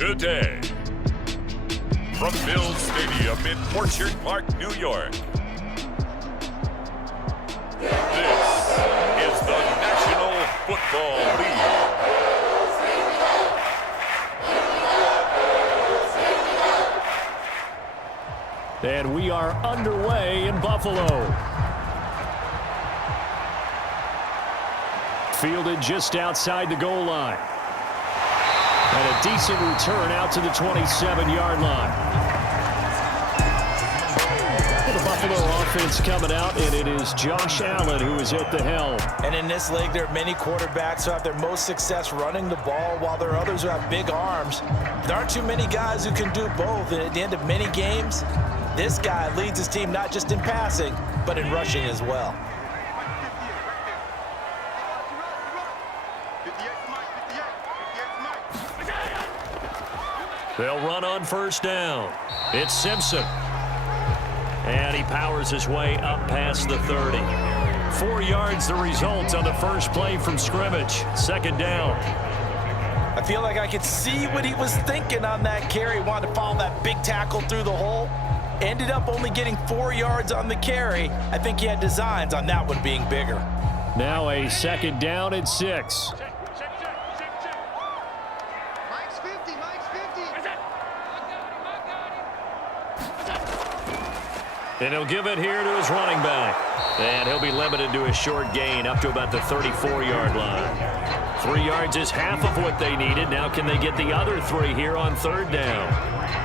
today. From Bill Stadium in Orchard Park, New York. This is the National Football League. And we are underway in Buffalo. Fielded just outside the goal line. And a decent return out to the 27-yard line. The Buffalo offense coming out, and it is Josh Allen who is at the helm. And in this league, there are many quarterbacks who have their most success running the ball, while there are others who have big arms. There aren't too many guys who can do both, and at the end of many games, this guy leads his team not just in passing, but in rushing as well. They'll run on first down. It's Simpson. And he powers his way up past the 30. 4 yards the result on the first play from scrimmage. Second down. I feel like I could see what he was thinking on that carry. He wanted to follow that big tackle through the hole. Ended up only getting 4 yards on the carry. I think he had designs on that one being bigger. Now a second down and 6. And he'll give it here to his running back. And he'll be limited to a short gain up to about the 34-yard line. 3 yards is half of what they needed. Now can they get the other 3 here on third down?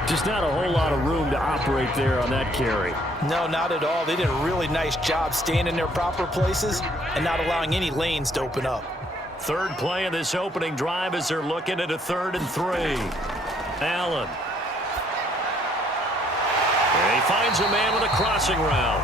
Just not a whole lot of room to operate there on that carry. No, not at all. They did a really nice job staying in their proper places and not allowing any lanes to open up. Third play of this opening drive as they're looking at a 3rd and 3. Allen. And he finds a man with a crossing route.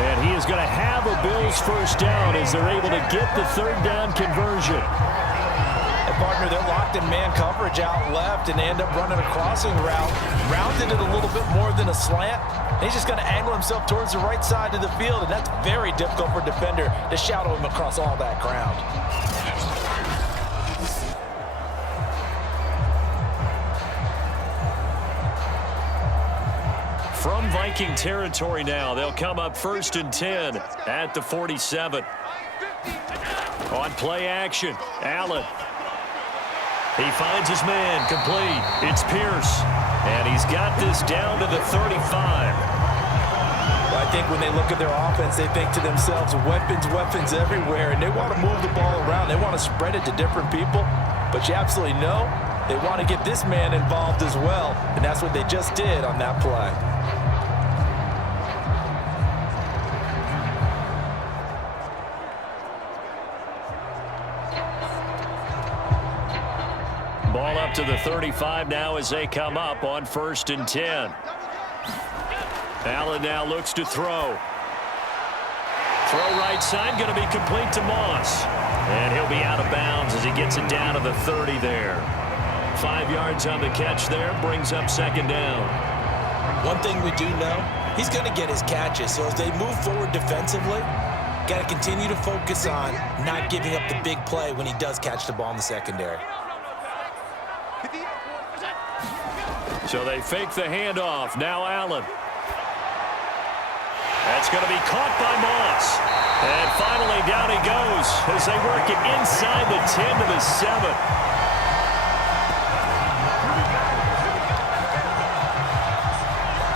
And he is going to have a Bills first down as they're able to get the third down conversion. And partner, they're locked in man coverage out left, and they end up running a crossing route. Rounded it a little bit more than a slant. And he's just going to angle himself towards the right side of the field, and that's very difficult for a defender to shadow him across all that ground. From Viking territory now, they'll come up 1st and 10 at the 47. On play action, Allen. He finds his man, complete. It's Pierce, and he's got this down to the 35. Well, I think when they look at their offense, they think to themselves, weapons, weapons everywhere, and they want to move the ball around. They want to spread it to different people, but you absolutely know they want to get this man involved as well, and that's what they just did on that play. Ball up to the 35 now as they come up on 1st and 10. Allen now looks to throw. Throw right side, going to be complete to Moss. And he'll be out of bounds as he gets it down to the 30 there. 5 yards on the catch there, brings up second down. One thing we do know, he's going to get his catches. So as they move forward defensively, got to continue to focus on not giving up the big play when he does catch the ball in the secondary. So they fake the handoff. Now Allen. That's going to be caught by Moss. And finally down he goes as they work it inside the 10 to the 7.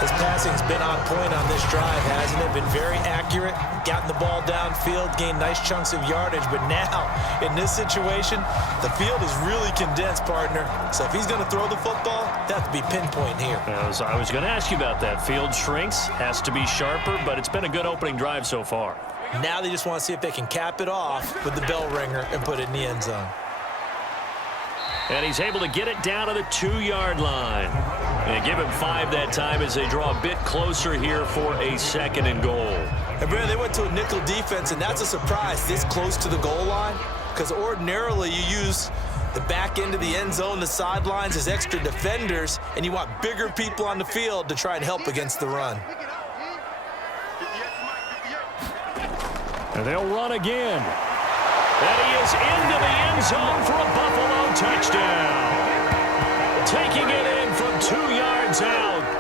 His passing's been on point on this drive, hasn't it? Been very accurate, gotten the ball downfield, gained nice chunks of yardage, but now, in this situation, the field is really condensed, partner. So if he's going to throw the football, that has to be pinpoint here. I was going to ask you about that. Field shrinks, has to be sharper, but it's been a good opening drive so far. Now they just want to see if they can cap it off with the bell ringer and put it in the end zone. And he's able to get it down to the 2-yard line. And give him 5 that time as they draw a bit closer here for a 2nd and goal. And Brad, they went to a nickel defense, and that's a surprise this close to the goal line, because ordinarily you use the back end of the end zone, the sidelines as extra defenders, and you want bigger people on the field to try and help against the run. And they'll run again. And he is into the end zone for a Buffalo touchdown. Taking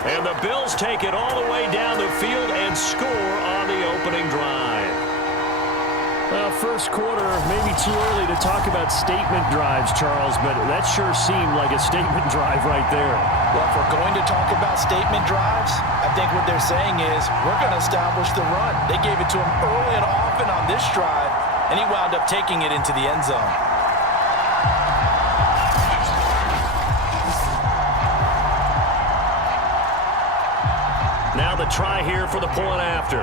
And the Bills take it all the way down the field and score on the opening drive. Well, first quarter, maybe too early to talk about statement drives, Charles, but that sure seemed like a statement drive right there. Well, if we're going to talk about statement drives, I think what they're saying is we're going to establish the run. They gave it to him early and often on this drive, and he wound up taking it into the end zone. Now the try here for the point after.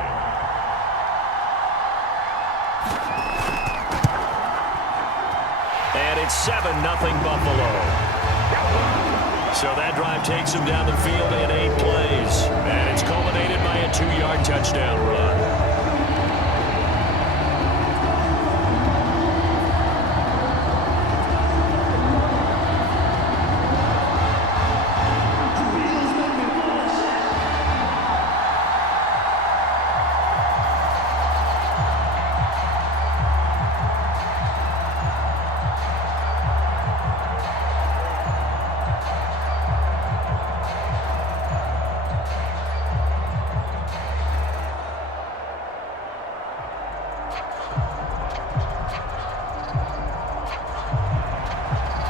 And it's 7-0 Buffalo. So that drive takes them down the field in 8 plays. And it's culminated by a 2-yard touchdown run.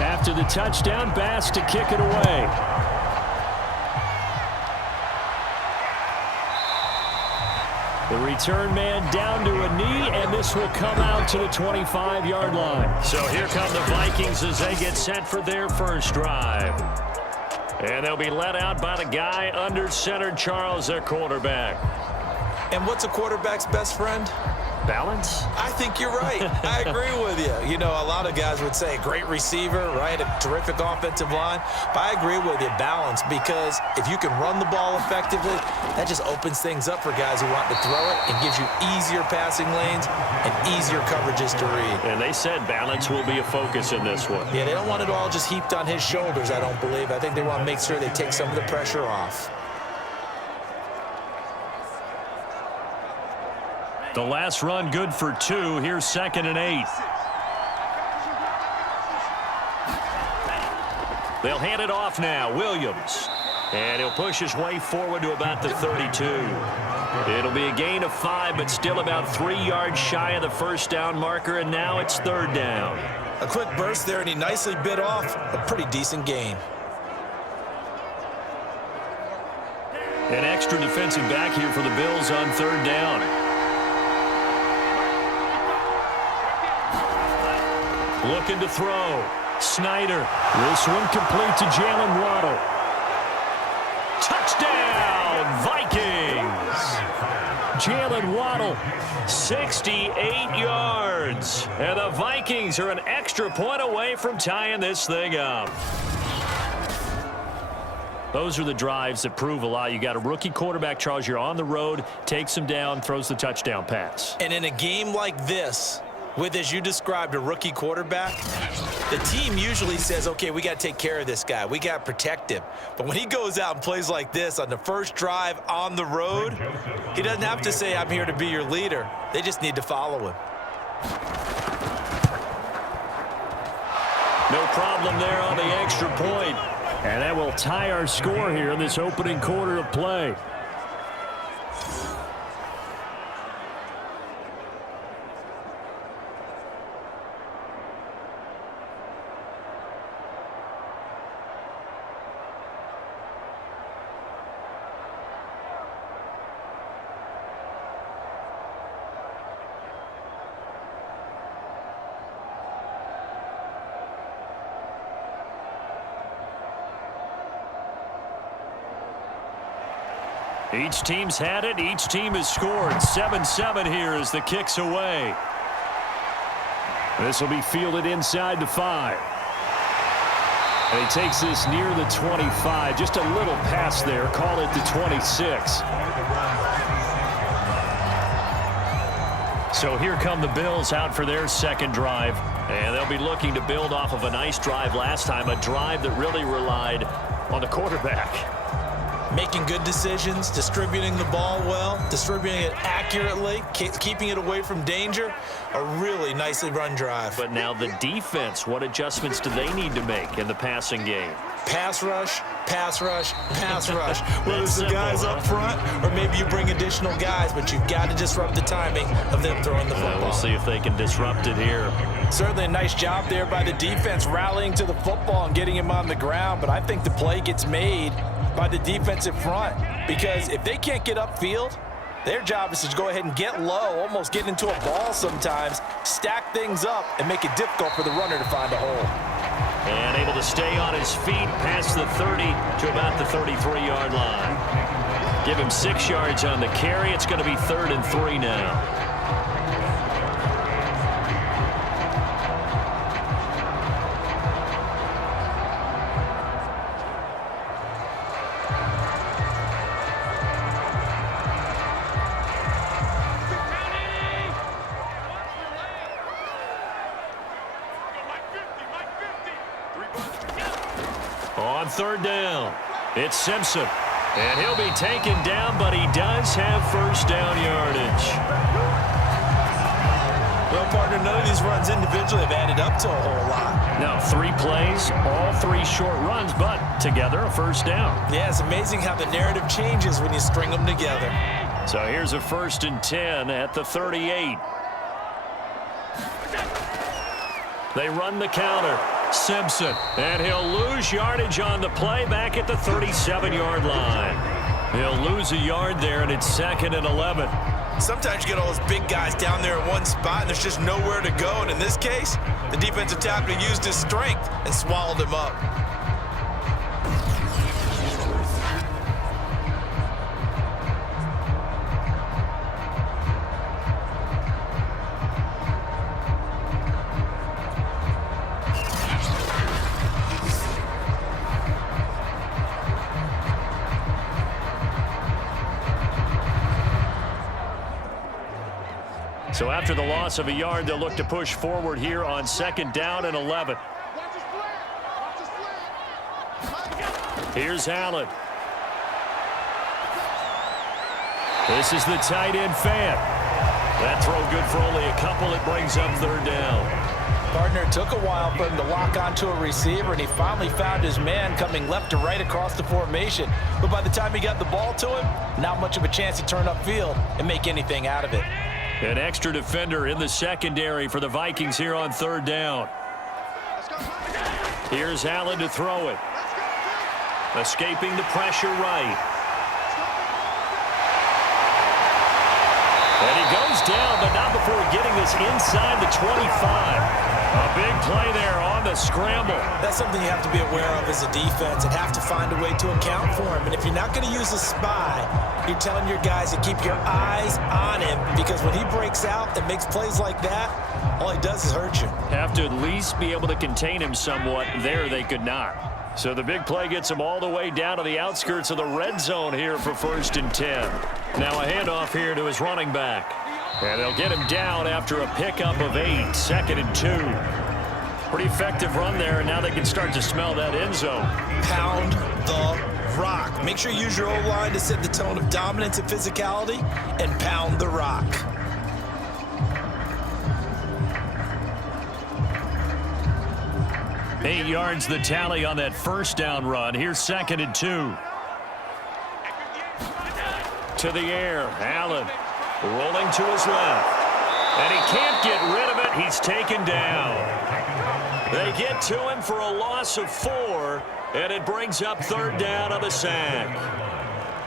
After the touchdown, Bass to kick it away. The return man down to a knee, and this will come out to the 25-yard line. So here come the Vikings as they get set for their first drive. And they'll be led out by the guy under center, Charles, their quarterback. And what's a quarterback's best friend? Balance? I think you're right. I agree with you. You know, a lot of guys would say great receiver, right? A terrific offensive line. But I agree with you, balance, because if you can run the ball effectively, that just opens things up for guys who want to throw it and gives you easier passing lanes and easier coverages to read. And they said balance will be a focus in this one. Yeah, they don't want it all just heaped on his shoulders, I don't believe. I think they want to make sure they take some of the pressure off. The last run good for 2. Here's 2nd and 8. They'll hand it off now. Williams. And he'll push his way forward to about the 32. It'll be a gain of 5, but still about 3 yards shy of the first down marker, and now it's 3rd down. A quick burst there, and he nicely bit off a pretty decent gain. An extra defensive back here for the Bills on 3rd down. Looking to throw. Snyder. This one complete to Jalen Waddle. Touchdown, Vikings! Jalen Waddle, 68 yards. And the Vikings are an extra point away from tying this thing up. Those are the drives that prove a lot. You got a rookie quarterback, Charles. You're on the road, takes him down, throws the touchdown pass. And in a game like this, with, as you described, a rookie quarterback, the team usually says, okay, we got to take care of this guy. We got to protect him. But when he goes out and plays like this on the first drive on the road, he doesn't have to say, I'm here to be your leader. They just need to follow him. No problem there on the extra point. And that will tie our score here in this opening quarter of play. Each team's had it. Each team has scored. 7-7 here as the kick's away. This will be fielded inside the 5. And he takes this near the 25. Just a little pass there. Call it the 26. So here come the Bills out for their second drive. And they'll be looking to build off of a nice drive last time. A drive that really relied on the quarterback. Making good decisions, distributing the ball well, distributing it accurately, keeping it away from danger. A really nicely run drive. But now the defense, what adjustments do they need to make in the passing game? Pass rush, pass rush, whether it's the guys up front or maybe you bring additional guys, but you've got to disrupt the timing of them throwing the football. We'll see if they can disrupt it here. Certainly a nice job there by the defense rallying to the football and getting him on the ground, but I think the play gets made by the defensive front because if they can't get upfield, their job is to go ahead and get low, almost get into a ball sometimes, stack things up, and make it difficult for the runner to find a hole. And able to stay on his feet past the 30 to about the 33-yard line. Give him 6 yards on the carry. It's going to be 3rd and 3 now. On 3rd down, it's Simpson. And he'll be taken down, but he does have 1st down yardage. Well, partner, none of these runs individually have added up to a whole lot. No, 3 plays, all 3 short runs, but together a 1st down. Yeah, it's amazing how the narrative changes when you string them together. So here's a 1st and 10 at the 38. They run the counter. Simpson, and he'll lose yardage on the play back at the 37-yard line. He'll lose a yard there, and it's 2nd and 11. Sometimes you get all those big guys down there in one spot, and there's just nowhere to go. And in this case, the defensive tackle used his strength and swallowed him up. So after the loss of a yard, they'll look to push forward here on 2nd down and 11. Here's Allen. This is the tight end fan. That throw good for only a couple. It brings up 3rd down. Partner, it took a while for him to lock onto a receiver, and he finally found his man coming left to right across the formation. But by the time he got the ball to him, not much of a chance to turn upfield and make anything out of it. An extra defender in the secondary for the Vikings here on 3rd down. Here's Allen to throw it. Escaping the pressure right. And he goes down, but not before getting this inside the 25. A big play there on the scramble. That's something you have to be aware of as a defense and have to find a way to account for him. And if you're not going to use a spy, you're telling your guys to keep your eyes on him because when he breaks out and makes plays like that, all he does is hurt you. Have to at least be able to contain him somewhat. There they could not. So the big play gets him all the way down to the outskirts of the red zone here for 1st and 10. Now a handoff here to his running back. And they'll get him down after a pickup of 8, 2nd and 2. Pretty effective run there, and now they can start to smell that end zone. Pound the rock. Make sure you use your O-line to set the tone of dominance and physicality, and pound the rock. Eight yards the tally on that 1st down run. Here's 2nd and 2. To the air, Allen rolling to his left. And he can't get rid of it. He's taken down. They get to him for a loss of 4, and it brings up 3rd down on the sack.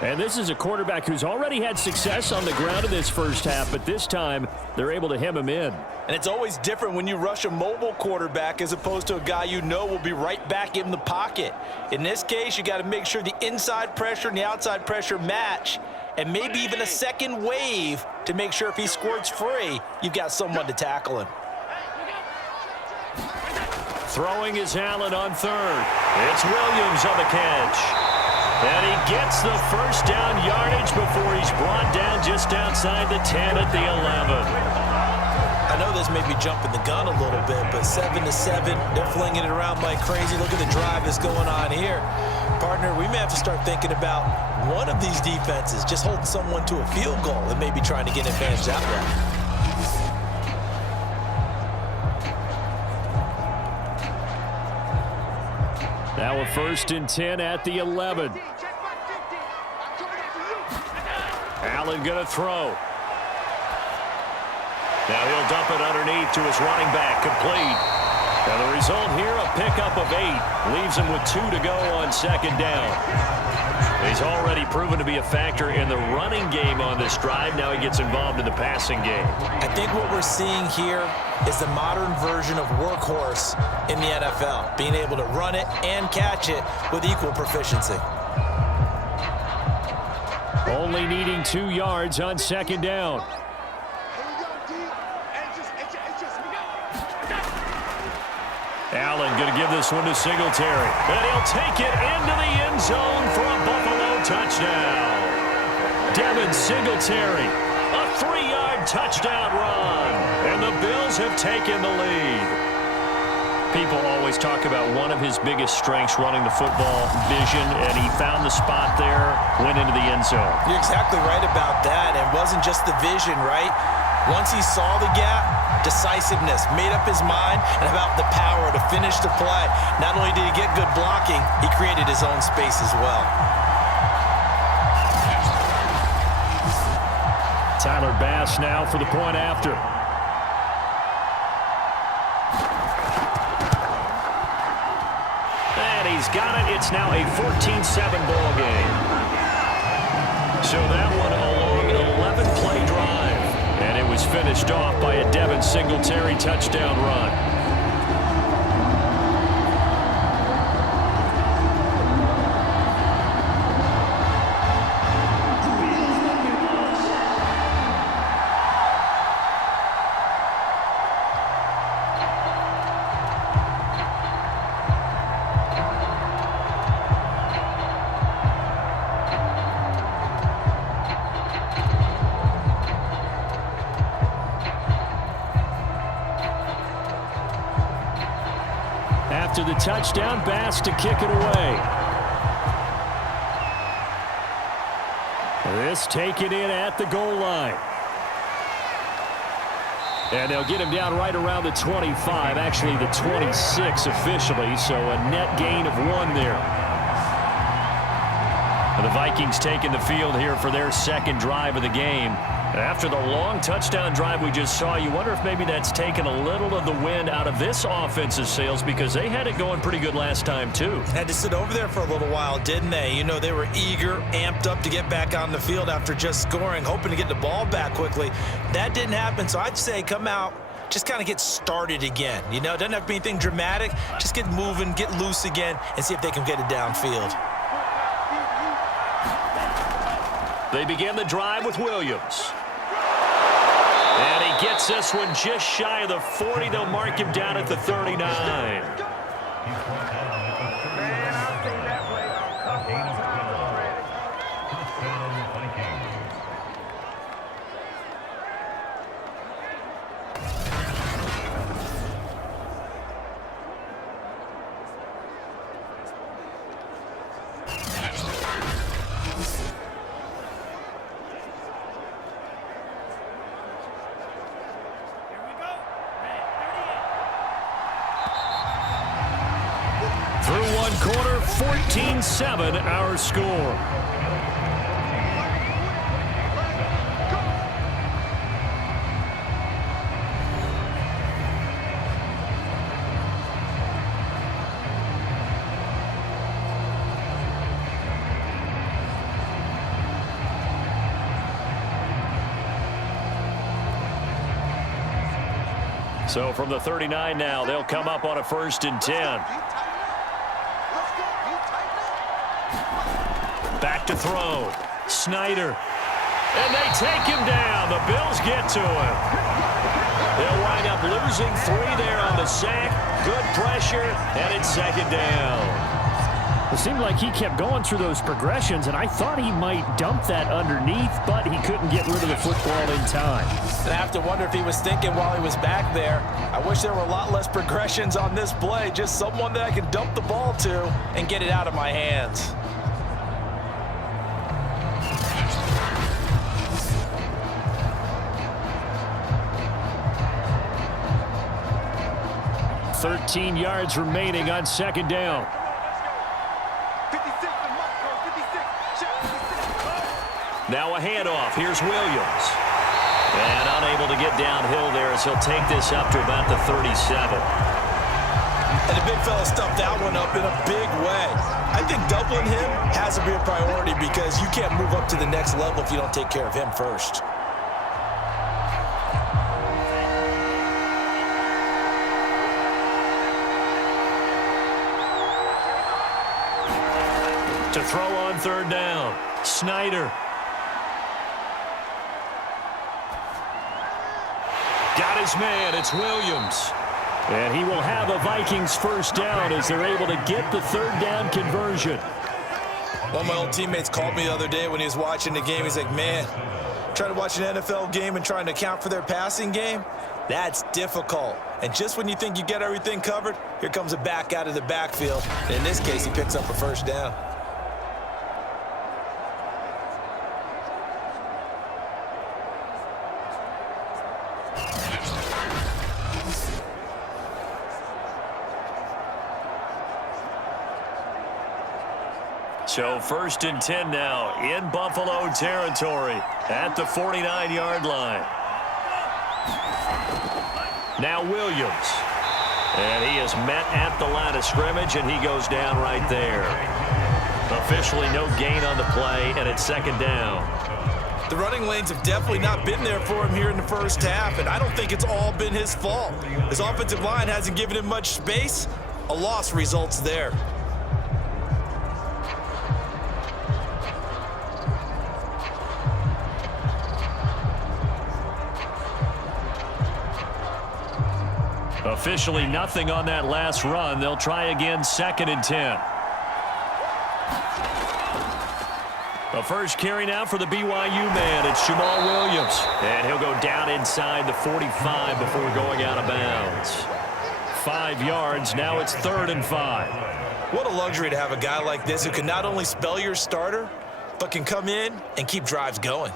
And this is a quarterback who's already had success on the ground in this first half, but this time they're able to hem him in. And it's always different when you rush a mobile quarterback as opposed to a guy you know will be right back in the pocket. In this case, you got to make sure the inside pressure and the outside pressure match, and maybe even a second wave to make sure if he squirts free, you've got someone to tackle him. Throwing is Allen on 3rd. It's Williams on the catch. And he gets the 1st down yardage before he's brought down just outside the 10 at the 11. I know this may be jumping the gun a little bit, but 7-7, they're flinging it around like crazy. Look at the drive that's going on here. Partner, we may have to start thinking about one of these defenses just holding someone to a field goal and maybe trying to get advantage that way. Now Now a 1st and 10 at the 11. Allen going to throw. Now he'll dump it underneath to his running back, complete. And the result here, a pickup of 8. Leaves him with 2 to go on 2nd down. He's already proven to be a factor in the running game on this drive. Now he gets involved in the passing game. I think what we're seeing here is the modern version of workhorse in the NFL, being able to run it and catch it with equal proficiency. Only needing 2 yards on 2nd down. Allen going to give this one to Singletary. And he'll take it into the end zone for a Buffalo touchdown. Devin Singletary, a 3-yard touchdown run. And the Bills have taken the lead. People always talk about one of his biggest strengths, running the football, vision, and he found the spot there, went into the end zone. You're exactly right about that. It wasn't just the vision, right? Once he saw the gap, decisiveness, made up his mind, and about the power to finish the play. Not only did he get good blocking, he created his own space as well. Tyler Bass now for the point after. And he's got it. It's now a 14-7 ball game. So that one a long 11-play drive. And it was finished off by a Devin Singletary touchdown run. After the touchdown, Bass to kick it away. This taken in at the goal line. And they'll get him down right around the 25, actually the 26 officially, so a net gain of 1 there. And the Vikings taking the field here for their 2nd drive of the game. After the long touchdown drive we just saw, you wonder if maybe that's taken a little of the wind out of this offense's sails, because they had it going pretty good last time too. Had to sit over there for a little while, didn't they? You know, they were eager, amped up to get back on the field after just scoring, hoping to get the ball back quickly. That didn't happen, so I'd say come out, just kind of get started again. You know, it doesn't have to be anything dramatic. Just get moving, get loose again, and see if they can get it downfield. They begin the drive with Williams. And he gets this one just shy of the 40. They'll mark him down at the 39. Through 1 quarter, 14-7 our score. So from the 39 now, they'll come up on a 1st and 10. Back to throw. Snyder. And they take him down. The Bills get to him. They'll wind up losing 3 there on the sack. Good pressure, and it's 2nd down. It seemed like he kept going through those progressions, and I thought he might dump that underneath, but he couldn't get rid of the football in time. And I have to wonder if he was thinking while he was back there, I wish there were a lot less progressions on this play, just someone that I can dump the ball to and get it out of my hands. .13 yards remaining on 2nd down. Now a handoff. Here's Williams. And unable to get downhill there as he'll take this up to about the 37. And the big fella stuffed that one up in a big way. I think doubling him has to be a priority because you can't move up to the next level if you don't take care of him first. To throw on third down, Snyder. Got his man, it's Williams. And he will have a Vikings first down as they're able to get the third down conversion. One of my old teammates called me the other day when he was watching the game. He's like, man, trying to watch an NFL game and trying to account for their passing game, that's difficult. And just when you think you get everything covered, here comes a back out of the backfield. And in this case, he picks up a first down. So first and 10 now in Buffalo territory at the 49-yard line. Now Williams. And he is met at the line of scrimmage, and he goes down right there. Officially no gain on the play, and it's second down. The running lanes have definitely not been there for him here in the first half, and I don't think it's all been his fault. His offensive line hasn't given him much space. A loss results there. Officially nothing on that last run. They'll try again, second and 10. The first carry now for the BYU man. It's Jamal Williams. And he'll go down inside the 45 before going out of bounds. 5 yards. Now it's third and 5. What a luxury to have a guy like this who can not only spell your starter, but can come in and keep drives going.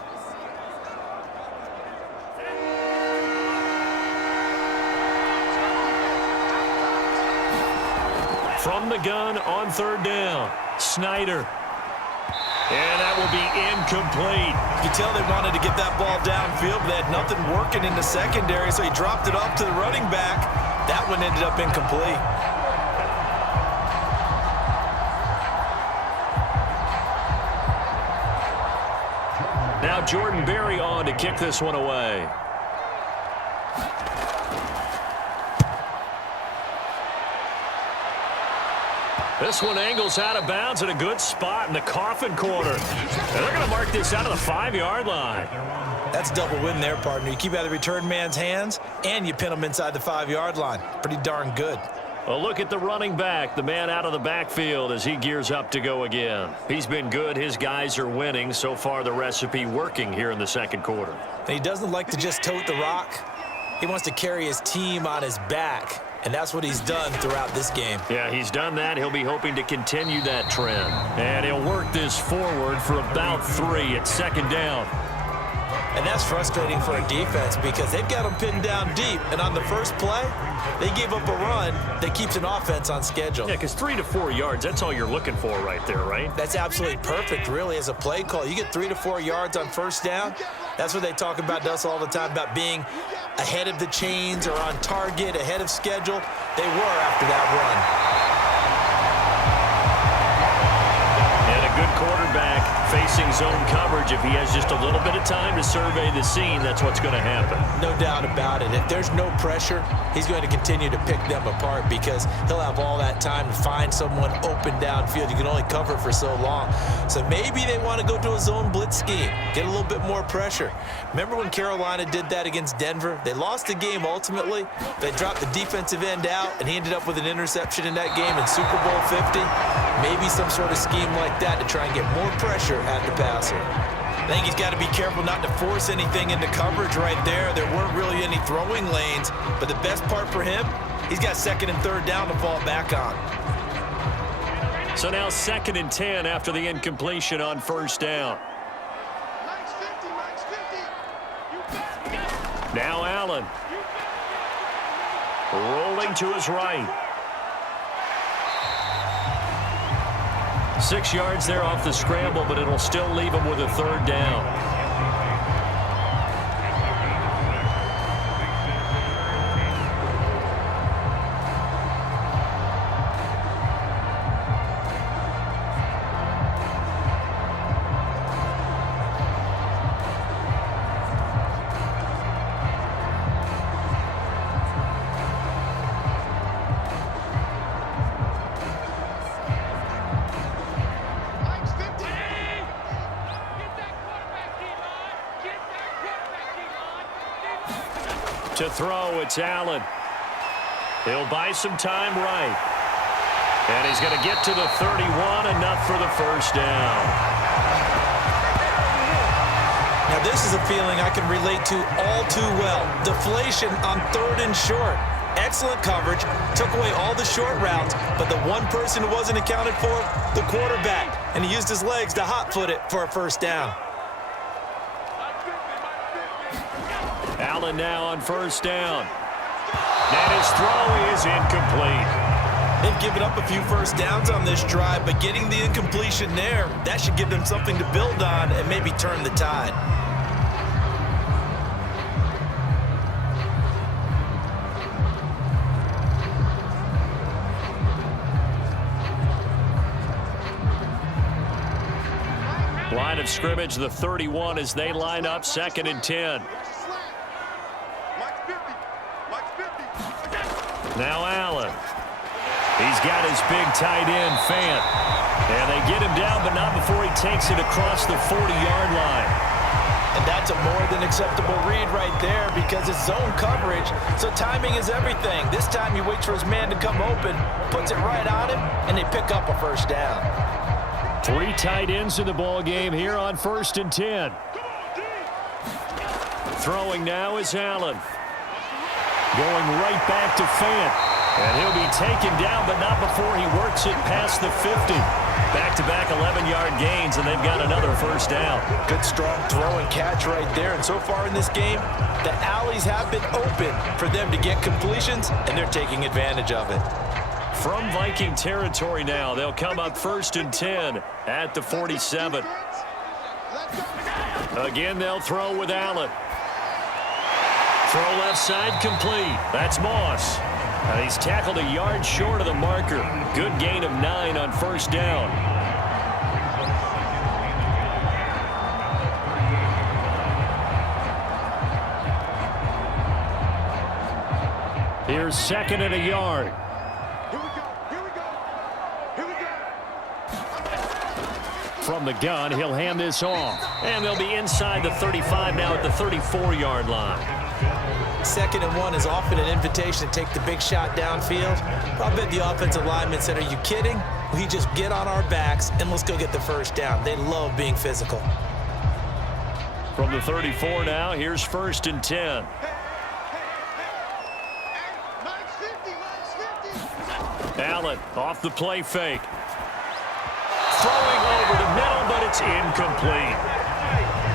From the gun on third down, Snyder. And that will be incomplete. You can tell they wanted to get that ball downfield, but they had nothing working in the secondary, so he dropped it off to the running back. That one ended up incomplete. Now Jordan Berry on to kick this one away. This one angles out of bounds at a good spot in the coffin corner. And they're going to mark this out of the 5-yard line. That's double win there, partner. You keep out of the return man's hands, and you pin him inside the 5-yard line. Pretty darn good. Well, look at the running back, the man out of the backfield as he gears up to go again. He's been good. His guys are winning. So far, the recipe working here in the second quarter. And he doesn't like to just tote the rock. He wants to carry his team on his back. And that's what he's done throughout this game. Yeah, he's done that. He'll be hoping to continue that trend. And he'll work this forward for about 3 at second down. And that's frustrating for a defense because they've got him pinned down deep. And on the first play, they gave up a run that keeps an offense on schedule. Yeah, because 3 to 4 yards, that's all you're looking for right there, right? That's absolutely perfect, really, as a play call. You get 3 to 4 yards on first down. That's what they talk about to us all the time, about being ahead of the chains or on target, ahead of schedule. They were after that run. And a good quarterback facing zone coverage. If he has just a little bit of time to survey the scene, that's what's going to happen. No doubt about it. If there's no pressure, he's going to continue to pick them apart because he'll have all that time to find someone open downfield. You can only cover for so long. So maybe they want to go to a zone blitz scheme, get a little bit more pressure. Remember when Carolina did that against Denver? They lost the game ultimately. They dropped the defensive end out, and he ended up with an interception in that game in Super Bowl 50. Maybe some sort of scheme like that to try and get more pressure at the passer. I think he's got to be careful not to force anything into coverage right there. There weren't really any throwing lanes, but the best part for him, he's got second and third down to fall back on. So now second and 10 after the incompletion on first down. Now Allen. Rolling to his right. 6 yards there off the scramble, but it'll still leave him with a third down. To throw, it's Allen. He'll buy some time right. And he's going to get to the 31, enough for the first down. Now, this is a feeling I can relate to all too well. Deflation on 3rd and short. Excellent coverage, took away all the short routes, but the one person who wasn't accounted for, the quarterback. And he used his legs to hot-foot it for a first down. Allen now on first down. And his throw is incomplete. They've given up a few first downs on this drive, but getting the incompletion there, that should give them something to build on and maybe turn the tide. Line of scrimmage, the 31 as they line up 2nd and 10. Now Allen. He's got his big tight end, Fant. And they get him down, but not before he takes it across the 40-yard line. And that's a more than acceptable read right there because it's zone coverage, so timing is everything. This time he waits for his man to come open, puts it right on him, and they pick up a first down. 3 tight ends in the ball game here on 1st and 10. Throwing now is Allen. Going right back to Fant. And he'll be taken down, but not before he works it past the 50. Back-to-back 11-yard gains, and they've got another first down. Good, strong throw and catch right there. And so far in this game, the alleys have been open for them to get completions, and they're taking advantage of it. From Viking territory now, they'll come up 1st and 10 at the 47. Again, they'll throw with Allen. Throw left side complete. That's Moss. And he's tackled a yard short of the marker. Good gain of 9 on first down. Here's 2nd and a yard. From the gun, he'll hand this off. And they'll be inside the 35 now at the 34-yard line. 2nd and 1 is often an invitation to take the big shot downfield. I bet the offensive lineman said, are you kidding? We just get on our backs and let's go get the first down. They love being physical. From the 34 now, here's 1st and 10. Allen off the play fake. Throwing over the middle, but it's incomplete.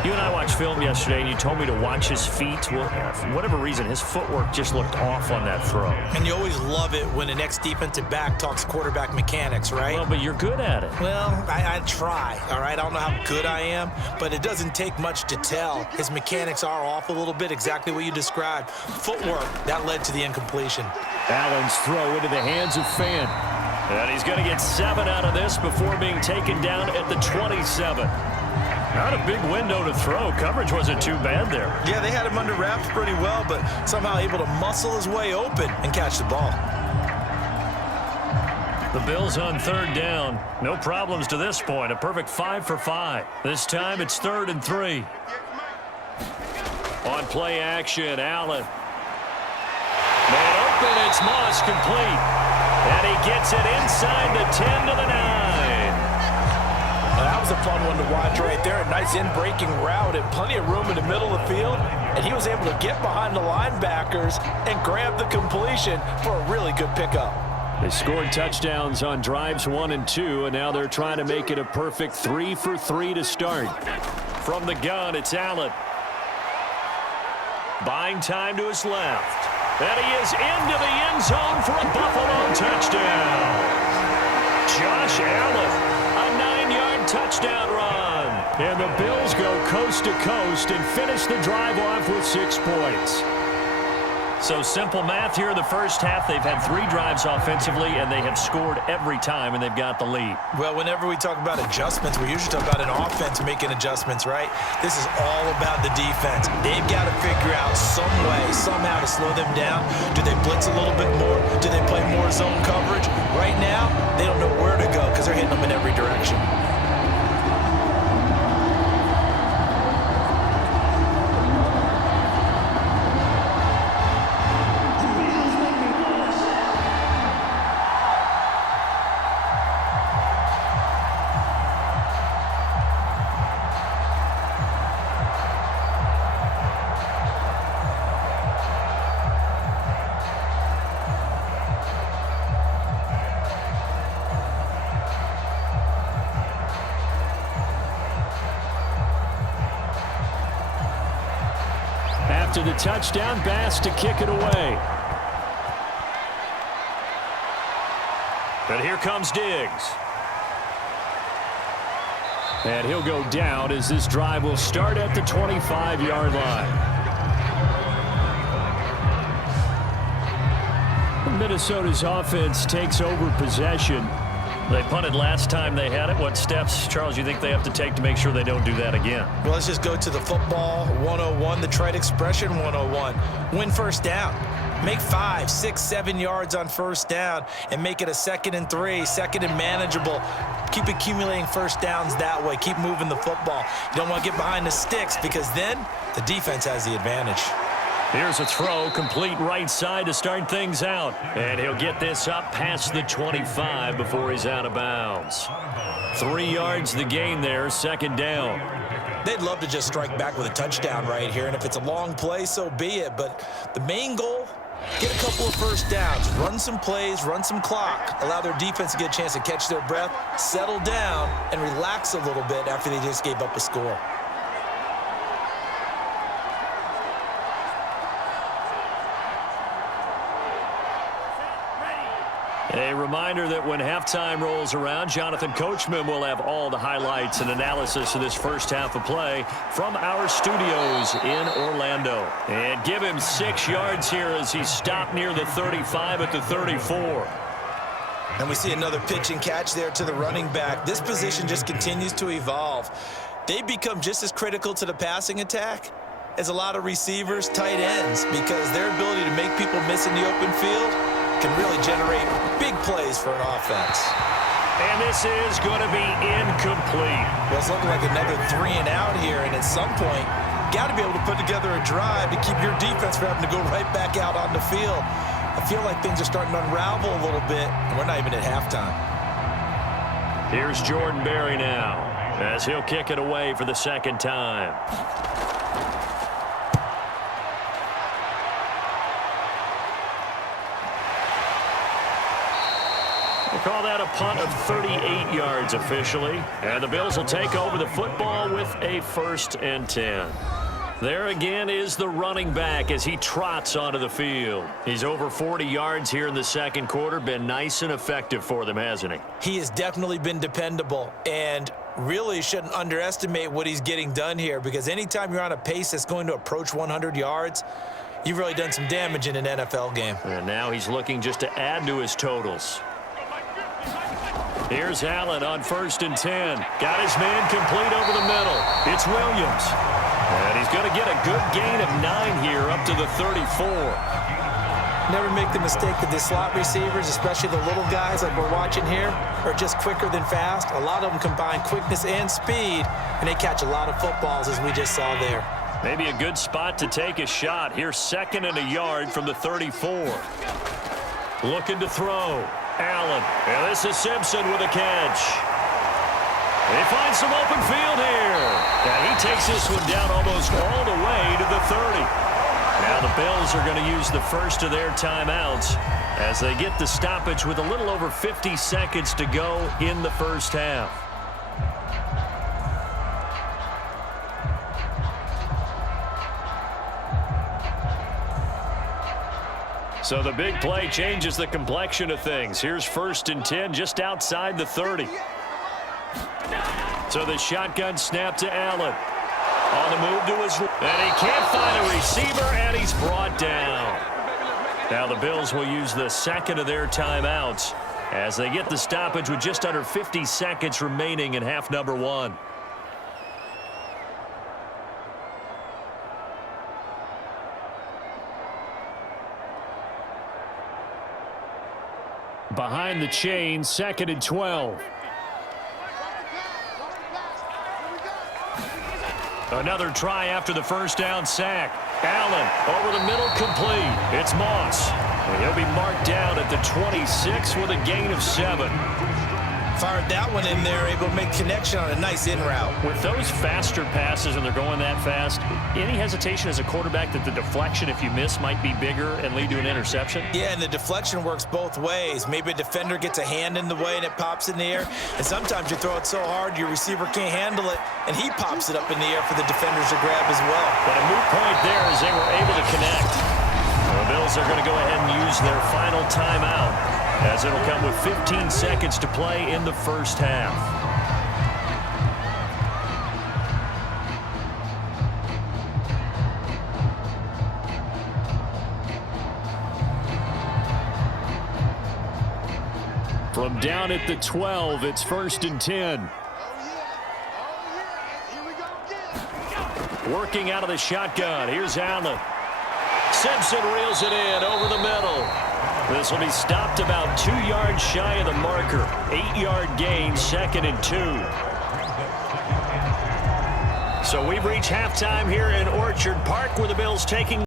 You and I watched film yesterday, and you told me to watch his feet. Well, for whatever reason, his footwork just looked off on that throw. And you always love it when an ex-defensive back talks quarterback mechanics, right? Well, but you're good at it. Well, I try, all right? I don't know how good I am, but it doesn't take much to tell. His mechanics are off a little bit, exactly what you described. Footwork, that led to the incompletion. Allen's throw into the hands of Fant. And he's going to get 7 out of this before being taken down at the 27. Not a big window to throw. Coverage wasn't too bad there. Yeah, they had him under wraps pretty well, but somehow able to muscle his way open and catch the ball. The Bills on 3rd down. No problems to this point. A perfect 5 for 5. This time it's 3rd and 3. On play action, Allen. Man open, it's Moss complete. And he gets it inside the 10 to the 9. That was a fun one to watch right there. A nice in-breaking route and plenty of room in the middle of the field. And he was able to get behind the linebackers and grab the completion for a really good pickup. They scored touchdowns on drives 1 and 2, and now they're trying to make it a perfect 3 for 3 to start. From the gun, it's Allen. Buying time to his left. And he is into the end zone for a Buffalo touchdown. Josh Allen. touchdown run. And the Bills go coast to coast and finish the drive off with 6 points. So simple math here in the first half. They've had 3 drives offensively, and they have scored every time, and they've got the lead. Well, whenever we talk about adjustments, we usually talk about an offense making adjustments, right? This is all about the defense. They've got to figure out some way, somehow to slow them down. Do they blitz a little bit more? Do they play more zone coverage? Right now, they don't know where to go because they're hitting them in every direction. After the touchdown, Bass to kick it away. And here comes Diggs. And he'll go down as this drive will start at the 25-yard line. Minnesota's offense takes over possession. They punted last time they had it. What steps, Charles, you think they have to take to make sure they don't do that again? Well, let's just go to the football 101, the trite expression 101. Win first down. Make 5, 6, 7 yards on first down and make it a 2nd and 3, 2nd and manageable. Keep accumulating first downs that way. Keep moving the football. You don't want to get behind the sticks because then the defense has the advantage. Here's a throw, complete right side to start things out. And he'll get this up past the 25 before he's out of bounds. 3 yards the gain there, 2nd down. They'd love to just strike back with a touchdown right here, and if it's a long play, so be it. But the main goal, get a couple of first downs, run some plays, run some clock, allow their defense to get a chance to catch their breath, settle down, and relax a little bit after they just gave up a score. A reminder that when halftime rolls around, Jonathan Coachman will have all the highlights and analysis of this first half of play from our studios in Orlando. And give him 6 yards here as he stopped near the 35 at the 34. And we see another pitch and catch there to the running back. This position just continues to evolve. They become just as critical to the passing attack as a lot of receivers, tight ends, because their ability to make people miss in the open field can really generate big plays for an offense. And this is going to be incomplete. Well, it's looking like another 3 and out here, and at some point, got to be able to put together a drive to keep your defense from having to go right back out on the field. I feel like things are starting to unravel a little bit, and we're not even at halftime. Here's Jordan Berry now as he'll kick it away for the 2nd time. Call that a punt of 38 yards officially. And the Bills will take over the football with a 1st and 10. There again is the running back as he trots onto the field. He's over 40 yards here in the 2nd quarter. Been nice and effective for them, hasn't he? He has definitely been dependable, and really shouldn't underestimate what he's getting done here, because anytime you're on a pace that's going to approach 100 yards, you've really done some damage in an NFL game. And now he's looking just to add to his totals. Here's Allen on 1st and 10. Got his man complete over the middle. It's Williams. And he's going to get a good gain of 9 here up to the 34. Never make the mistake that the slot receivers, especially the little guys like we're watching here, are just quicker than fast. A lot of them combine quickness and speed, and they catch a lot of footballs, as we just saw there. Maybe a good spot to take a shot. Here's 2nd and a yard from the 34. Looking to throw. Allen. And this is Simpson with a catch. He finds some open field here. And he takes this one down almost all the way to the 30. Now the Bills are going to use the first of their timeouts as they get the stoppage with a little over 50 seconds to go in the first half. So the big play changes the complexion of things. Here's 1st and 10 just outside the 30. So the shotgun snap to Allen. On the move to his... And he can't find a receiver, and he's brought down. Now the Bills will use the second of their timeouts as they get the stoppage with just under 50 seconds remaining in half number one. Behind the chain, 2nd and 12. Another try after the first down sack. Allen over the middle, complete. It's Moss. And he'll be marked down at the 26 with a gain of 7. Fired that one in there, able to make connection on a nice in route. With those faster passes and they're going that fast, any hesitation as a quarterback that the deflection, if you miss, might be bigger and lead to an interception? Yeah, and the deflection works both ways. Maybe a defender gets a hand in the way and it pops in the air. And sometimes you throw it so hard your receiver can't handle it, and he pops it up in the air for the defenders to grab as well. But a moot point there as they were able to connect. The Bills are going to go ahead and use their final timeout, as it'll come with 15 seconds to play in the first half. From down at the 12, it's 1st and 10. Working out of the shotgun. Here's Allen. Simpson reels it in over the middle. This will be stopped about 2 yards shy of the marker. 8-yard gain, 2nd and 2. So we've reached halftime here in Orchard Park, where the Bills taking